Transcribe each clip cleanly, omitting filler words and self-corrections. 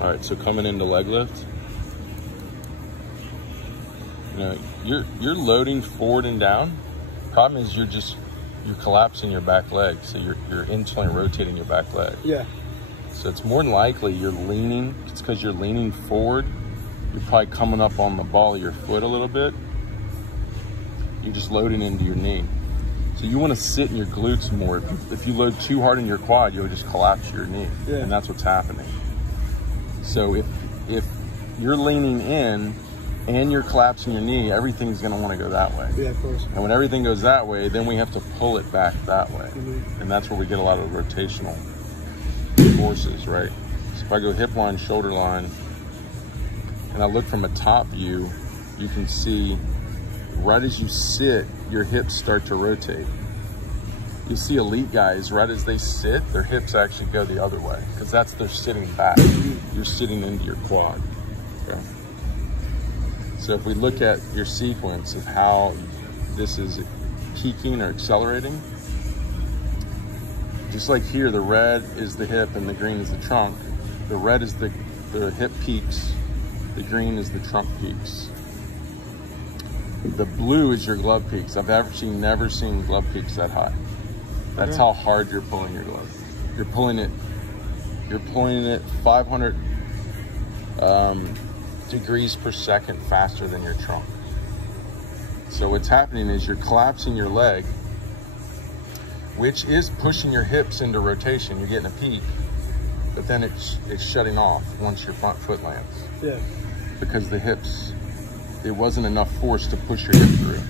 All right, so coming into leg lift, you know, you're loading forward and down. Problem is you're collapsing your back leg, so you're internally rotating your back leg. Yeah. So it's more than likely you're leaning. It's because you're leaning forward. You're probably coming up on the ball of your foot a little bit. You're just loading into your knee. So you want to sit in your glutes more. If you load too hard in your quad, you'll just collapse your knee, and that's what's happening. So if you're leaning in and you're collapsing your knee, everything's going to want to go that way. Yeah, of course. And when everything goes that way, then we have to pull it back that way. And that's where we get a lot of rotational forces, right? So if I go hip line, shoulder line, and I look from a top view, you can see right as you sit, your hips start to rotate. You see elite guys, right as they sit, their hips actually go the other way because that's their sitting back. You're sitting into your quad. Okay. So if we look at your sequence of how this is peaking or accelerating, just like here, the red is the hip and the green is the trunk. The red is the hip peaks, the green is the trunk peaks. The blue is your glove peaks. I've actually never seen glove peaks that high. That's how hard you're pulling your glove. You're pulling it 500 degrees per second faster than your trunk. So what's happening is you're collapsing your leg, which is pushing your hips into rotation. You're getting a peak, but then it's shutting off once your front foot lands. Yeah. Because the hips, it wasn't enough force to push your hip through.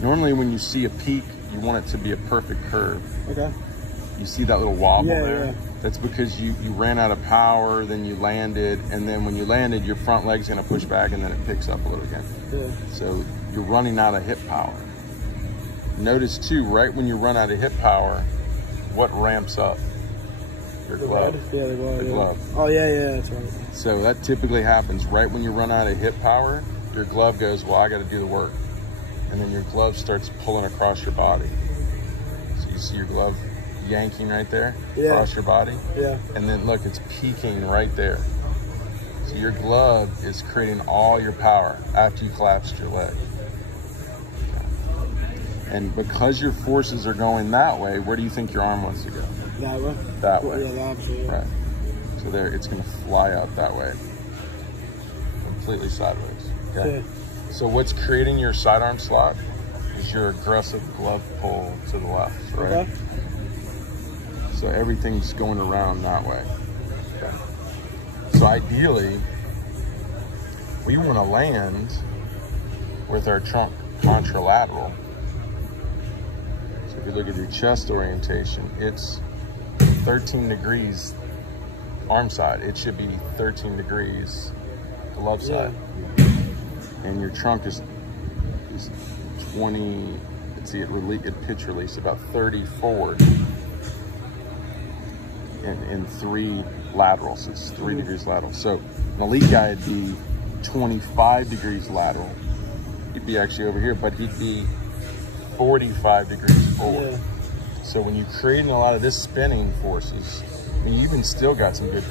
Normally when you see a peak, you want it to be a perfect curve. Okay. You see that little wobble there? Yeah. That's because you ran out of power, then you landed, and then when you landed, your front leg's gonna push back and then it picks up a little again. Yeah. So you're running out of hip power. Notice too, right when you run out of hip power, what ramps up? Your glove. Yeah, the glove. The glove. Oh yeah, that's right. So that typically happens right when you run out of hip power, your glove goes, well, I gotta do the work. And then your glove starts pulling across your body. So you see your glove yanking right there across your body. Yeah. And then look, it's peaking right there. So your glove is creating all your power after you collapsed your leg. And because your forces are going that way, where do you think your arm wants to go? That way? That way. Yeah, absolutely. Right. So there, it's gonna fly out that way. Completely sideways. Okay. Yeah. So what's creating your sidearm slot is your aggressive glove pull to the left, right? Okay. So everything's going around that way. Okay. So ideally, we want to land with our trunk contralateral. So if you look at your chest orientation, it's 13 degrees arm side. It should be 13 degrees glove side. And your trunk is 20, let's see, it pitch release about 30 forward and 3 laterals. It's 3 degrees lateral. So an elite guy would be 25 degrees lateral. He'd be actually over here, but he'd be 45 degrees forward. Yeah. So when you're creating a lot of this spinning forces, I mean, you even still got some good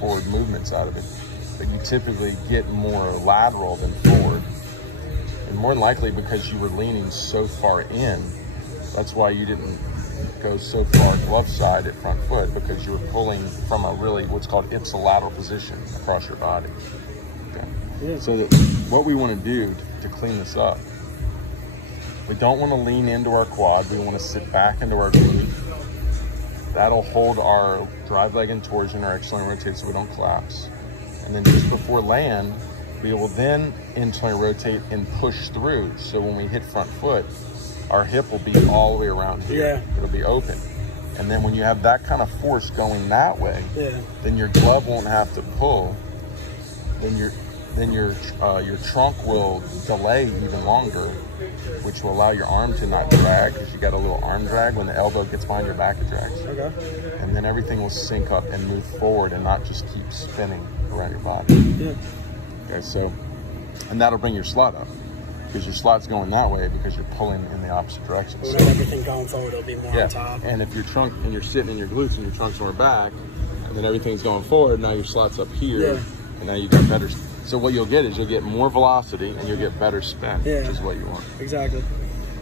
forward movements out of it, but you typically get more lateral than forward. And more than likely because you were leaning so far in, that's why you didn't go so far glove side at front foot, because you were pulling from a really what's called ipsilateral position across your body. Okay. Yeah. So that what we want to do to clean this up, we don't want to lean into our quad. We want to sit back into our glute. That'll hold our drive leg in torsion, our external rotate, so we don't collapse. And then just before land, we will then internally rotate and push through. So when we hit front foot, our hip will be all the way around here. Yeah. It'll be open. And then when you have that kind of force going that way, then your glove won't have to pull. Then your trunk will delay even longer, which will allow your arm to not drag, because you got a little arm drag. When the elbow gets behind your back, it drags. Okay. And then everything will sync up and move forward and not just keep spinning around your body. Yeah. Okay, so, and that'll bring your slot up, because your slot's going that way because you're pulling in the opposite direction. When everything going forward, it'll be more on top. And if your trunk, and you're sitting in your glutes and your trunk's more back, and then everything's going forward. Now your slot's up here, Yeah. and now you got better. So what you'll get is you'll get more velocity and you'll get better spin, Yeah. which is what you want. Exactly.